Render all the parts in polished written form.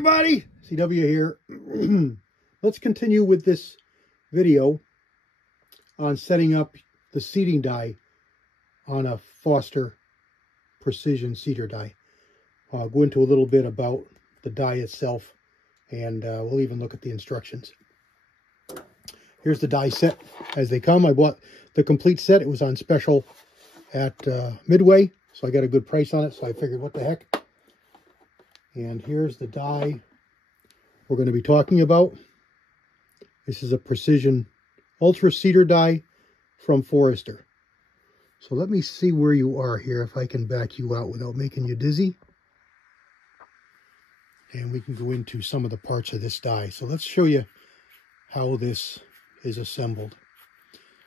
everybody, CW here. Let's continue with this video on setting up the seating die on a Forster precision seater die. I'll go into a little bit about the die itself, and we'll even look at the instructions. Here's the die set as they come. I bought the complete set. It was on special at Midway, so I got a good price on it, so I figured, what the heck. And here's the die we're going to be talking about. This is a Precision Ultra cedar die from Forster. So let me see where you are here, if I can back you out without making you dizzy. And we can go into some of the parts of this die. So let's show you how this is assembled.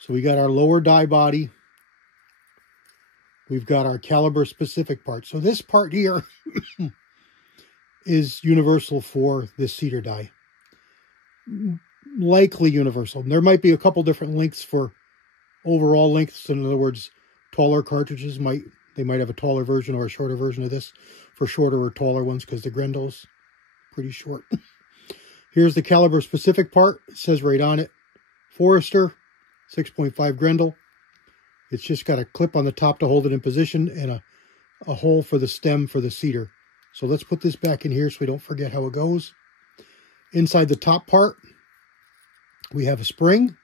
So we got our lower die body. We've got our caliber specific part. So this part here is universal for this cedar die. Likely universal. There might be a couple different lengths for overall lengths. In other words, taller cartridges might have a taller version or a shorter version of this for shorter or taller ones, because the Grendel's pretty short. Here's the caliber specific part. It says right on it, Forster 6.5 Grendel. It's just got a clip on the top to hold it in position, and a hole for the stem for the cedar. So let's put this back in here so we don't forget how it goes. Inside the top part, we have a spring.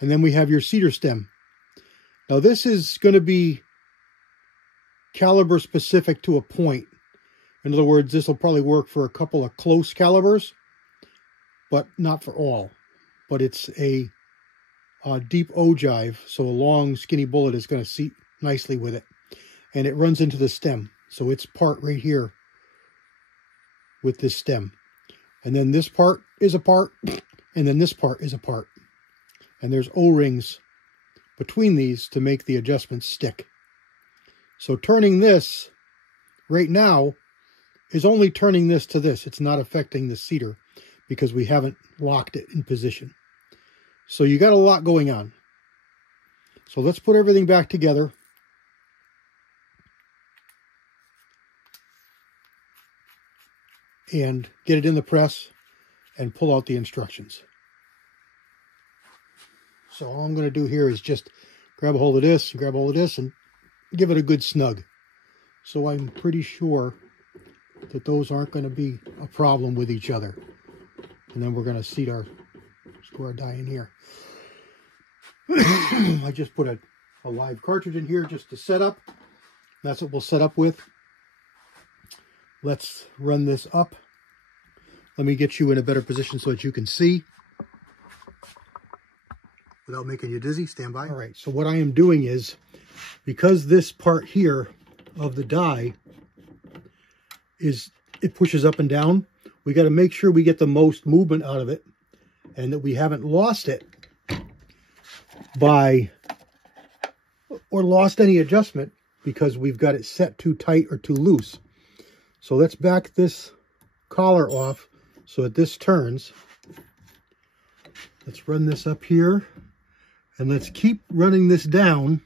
And then we have your cedar stem. Now this is going to be caliber specific to a point. In other words, this will probably work for a couple of close calibers, but not for all. But it's a deep ogive, so a long skinny bullet is going to seat nicely with it. And it runs into the stem. So it's part right here with this stem. And then this part is a part, and then this part is a part. And there's O-rings between these to make the adjustments stick. So turning this right now is only turning this to this. It's not affecting the cedar because we haven't locked it in position. So you got a lot going on. So let's put everything back together. And get it in the press and pull out the instructions. So all I'm going to do here is just grab a hold of this, grab a hold of this, and give it a good snug. So I'm pretty sure that those aren't going to be a problem with each other. And then we're going to seat our square die in here. I just put a live cartridge in here just to set up. That's what we'll set up with. Let's run this up. Let me get you in a better position so that you can see without making you dizzy. Stand by. All right, so what I am doing is, because this part here of the die it pushes up and down, we got to make sure we get the most movement out of it and that we haven't lost it or lost any adjustment because we've got it set too tight or too loose. So let's back this collar off so that this turns. Let's run this up here, and let's keep running this down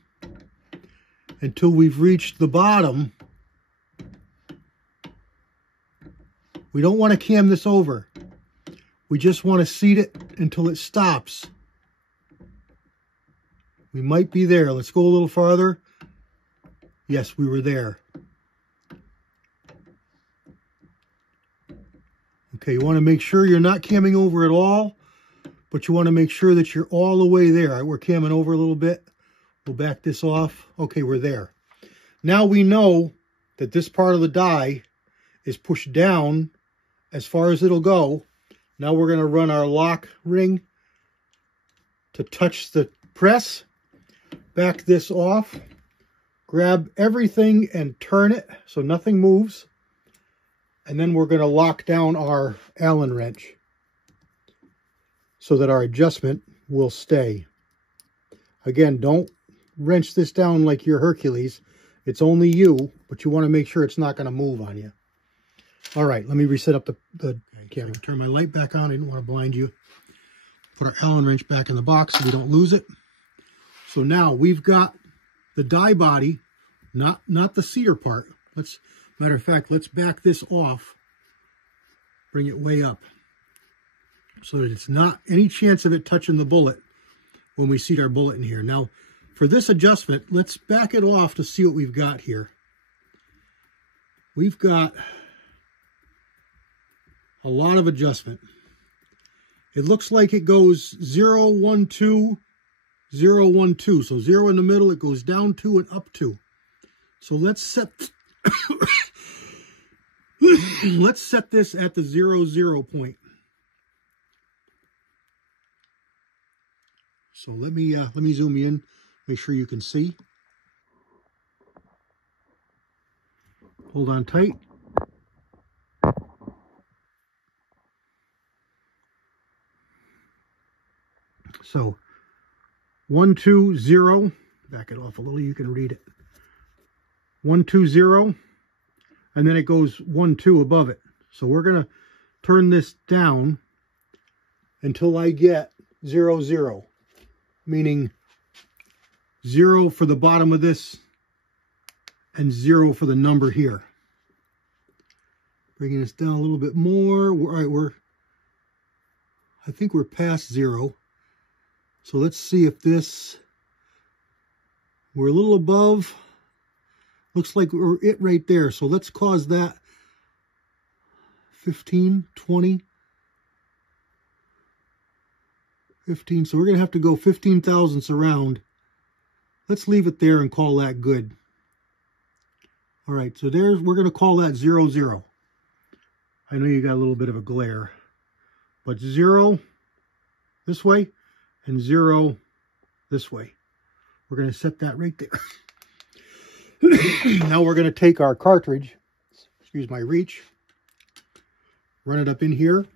until we've reached the bottom. We don't want to cam this over. We just want to seat it until it stops. We might be there. Let's go a little farther. Yes, we were there. Okay, you want to make sure you're not camming over at all, but you want to make sure that you're all the way there. All right, we're camming over a little bit. We'll back this off. Okay, we're there. Now we know that this part of the die is pushed down as far as it'll go. Now we're going to run our lock ring to touch the press. Back this off. Grab everything and turn it so nothing moves. And then we're going to lock down our Allen wrench so that our adjustment will stay. Again, don't wrench this down like you're Hercules. It's only you, but you want to make sure it's not going to move on you. All right, let me reset up the camera. Turn my light back on. I didn't want to blind you. Put our Allen wrench back in the box so we don't lose it. So now we've got the die body, not the cedar part. Matter of fact, let's back this off Bring it way up so that it's not any chance of it touching the bullet when we seat our bullet in here. Now, for this adjustment, let's back it off to see what we've got here. We've got a lot of adjustment. It looks like it goes 0, 1, 2, 0, 1, 2. So 0 in the middle, it goes down 2 and up 2. So let's set let's set this at the 0, 0 point. So let me zoom in, make sure you can see. Hold on tight. So 1, 2, 0. Back it off a little, you can read it. 1, 2, 0. And then it goes 1, 2 above it. So we're going to turn this down until I get 0, 0. Meaning 0 for the bottom of this and 0 for the number here. Bringing this down a little bit more. All right, I think we're past 0. So let's see if we're a little above. Looks like we're it right there. So let's cause that 15, 20, 15. So we're going to have to go 15 thousandths around. Let's leave it there and call that good. All right, so we're going to call that 0, 0. I know you got a little bit of a glare, but 0 this way and 0 this way. We're going to set that right there. Now we're going to take our cartridge, excuse my reach, run it up in here.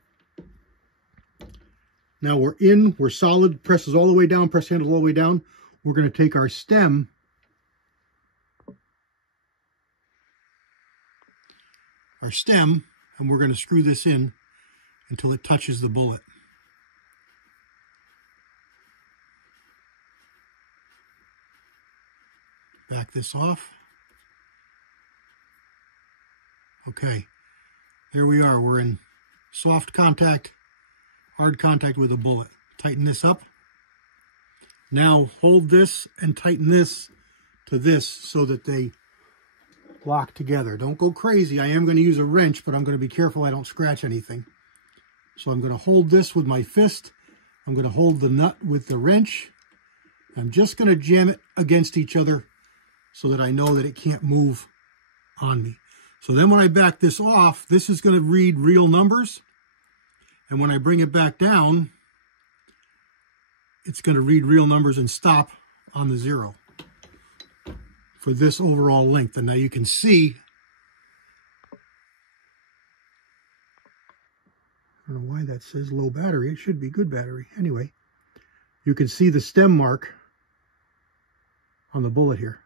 Now we're solid, presses all the way down, press handles all the way down. We're going to take our stem and we're going to screw this in until it touches the bullet. Back this off. Okay, there we are. We're in soft contact, hard contact with a bullet. Tighten this up. Now hold this and tighten this to this so that they lock together. Don't go crazy. I am going to use a wrench, but I'm going to be careful I don't scratch anything. So I'm going to hold this with my fist. I'm going to hold the nut with the wrench. I'm just going to jam it against each other so that I know that it can't move on me. So then when I back this off, this is going to read real numbers. And when I bring it back down, it's going to read real numbers and stop on the 0 for this overall length. And now you can see, I don't know why that says low battery. It should be good battery. Anyway, you can see the stem mark on the bullet here.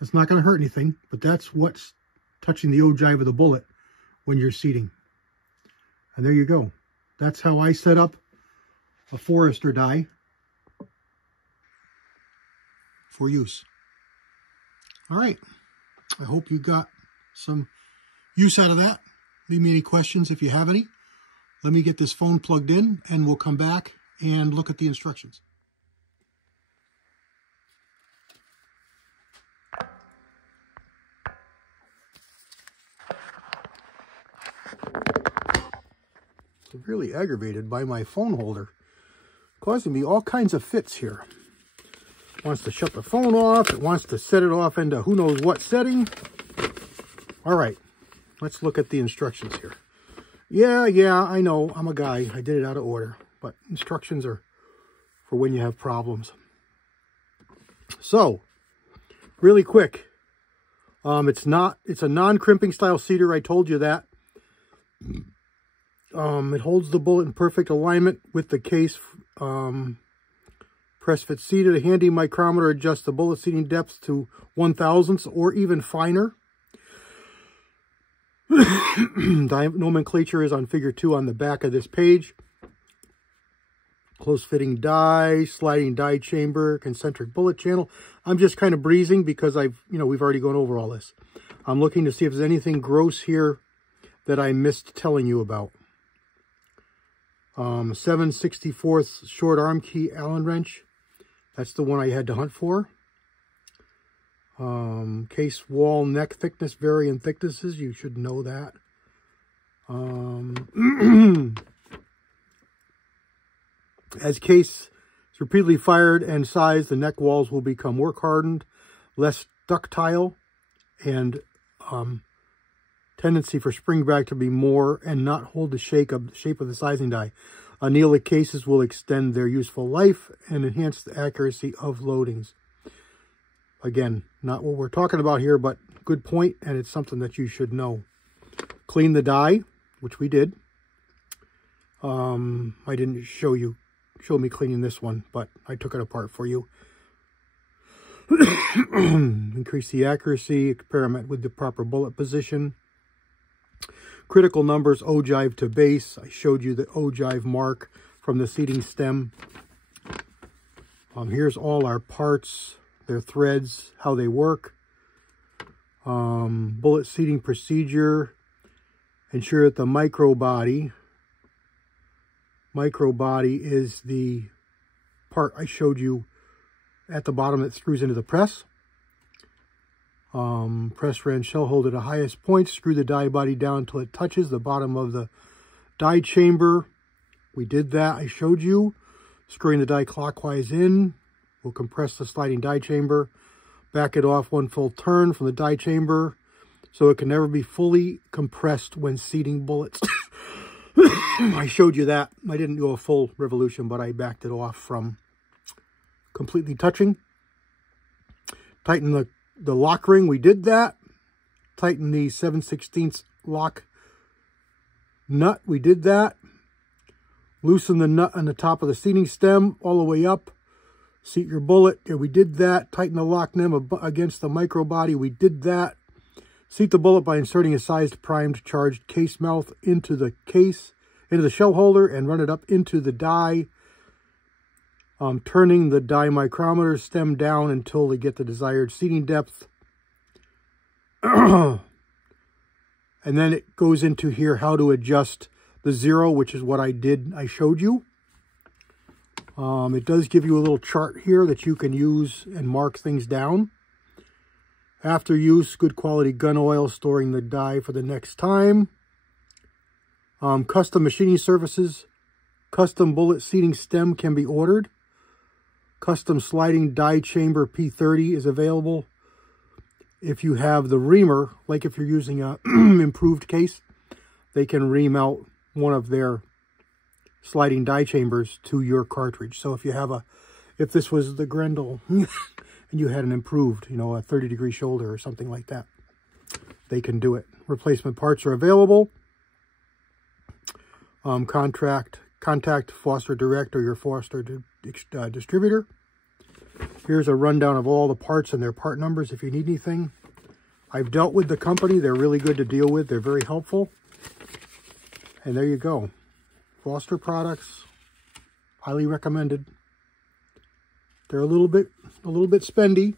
It's not going to hurt anything, but that's what's touching the ogive of the bullet when you're seating. And there you go. That's how I set up a Forster die for use. All right. I hope you got some use out of that. Leave me any questions if you have any. Let me get this phone plugged in and we'll come back and look at the instructions. Really aggravated by my phone holder, causing me all kinds of fits here. It wants to shut the phone off. It wants to set it off into who knows what setting. All right, let's look at the instructions here. Yeah, I know, I'm a guy. I did it out of order, but instructions are for when you have problems. So, really quick, it's a non-crimping style seater. I told you that. It holds the bullet in perfect alignment with the case. Press fit seated. A handy micrometer adjusts the bullet seating depth to 1/1000th or even finer. Nomenclature is on figure 2 on the back of this page. Close fitting die, sliding die chamber, concentric bullet channel. I'm just kind of breezing because we've already gone over all this. I'm looking to see if there's anything gross here that I missed telling you about. 7/64 short arm key Allen wrench. That's the one I had to hunt for. Case wall neck thickness, varying thicknesses. You should know that. As case is repeatedly fired and sized, the neck walls will become work hardened, less ductile, and tendency for spring back to be more and not hold the shape of the sizing die. Annealing cases will extend their useful life and enhance the accuracy of loadings. Again, not what we're talking about here, but good point, and it's something that you should know. Clean the die, which we did. I didn't show me cleaning this one, but I took it apart for you. Increase the accuracy, experiment with the proper bullet position. Critical numbers, ogive to base. I showed you the ogive mark from the seating stem. Here's all our parts, their threads, how they work. Bullet seating procedure. Ensure that the micro body is the part I showed you at the bottom that screws into the press. Press wrench shell hold at the highest point. Screw the die body down until it touches the bottom of the die chamber. We did that. I showed you. Screwing the die clockwise in will compress the sliding die chamber. Back it off one full turn from the die chamber so it can never be fully compressed when seating bullets. I showed you that. I didn't go a full revolution, but I backed it off from completely touching. Tighten the lock ring. We did that. Tighten the 7/16 lock nut. We did that. Loosen the nut on the top of the seating stem all the way up. Seat your bullet. Yeah, we did that. Tighten the lock nim against the micro body. We did that. Seat the bullet by inserting a sized primed charged case mouth into the shell holder and run it up into the die. Turning the die micrometer stem down until they get the desired seating depth. And then it goes into here how to adjust the zero, which is what I did. I showed you. It does give you a little chart here that you can use and mark things down. After use, good quality gun oil, storing the die for the next time. Custom machining services. Custom bullet seating stem can be ordered. Custom sliding die chamber P30 is available. If you have the reamer, like if you're using a improved case, they can ream out one of their sliding die chambers to your cartridge. So if this was the Grendel and you had an improved, a 30-degree shoulder or something like that, they can do it. Replacement parts are available. Contact Forster Direct or your Forster distributor. Here's a rundown of all the parts and their part numbers if you need anything. I've dealt with the company. They're really good to deal with. They're very helpful. And there you go. Forster products, highly recommended. They're a little bit spendy,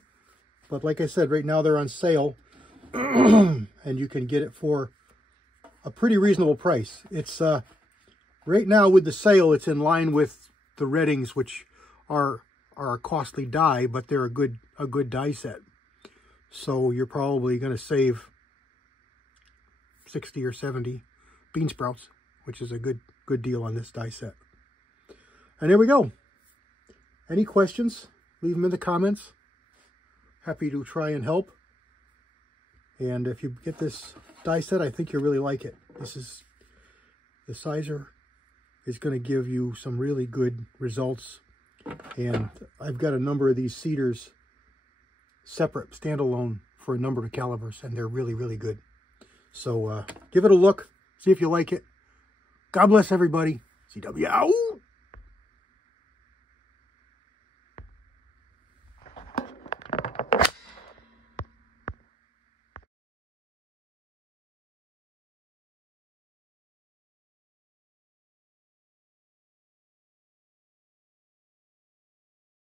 but like I said, right now they're on sale, and you can get it for a pretty reasonable price. It's right now with the sale, it's in line with the Reddings, which are a costly die, but they're a good die set. So you're probably going to save 60 or 70 bean sprouts, which is a good deal on this die set. And there we go. Any questions? Leave them in the comments. Happy to try and help. And if you get this die set, I think you'll really like it. The sizer is going to give you some really good results. And I've got a number of these cedars separate, standalone, for a number of calibers, and they're really, really good. So give it a look. See if you like it. God bless everybody. CW out.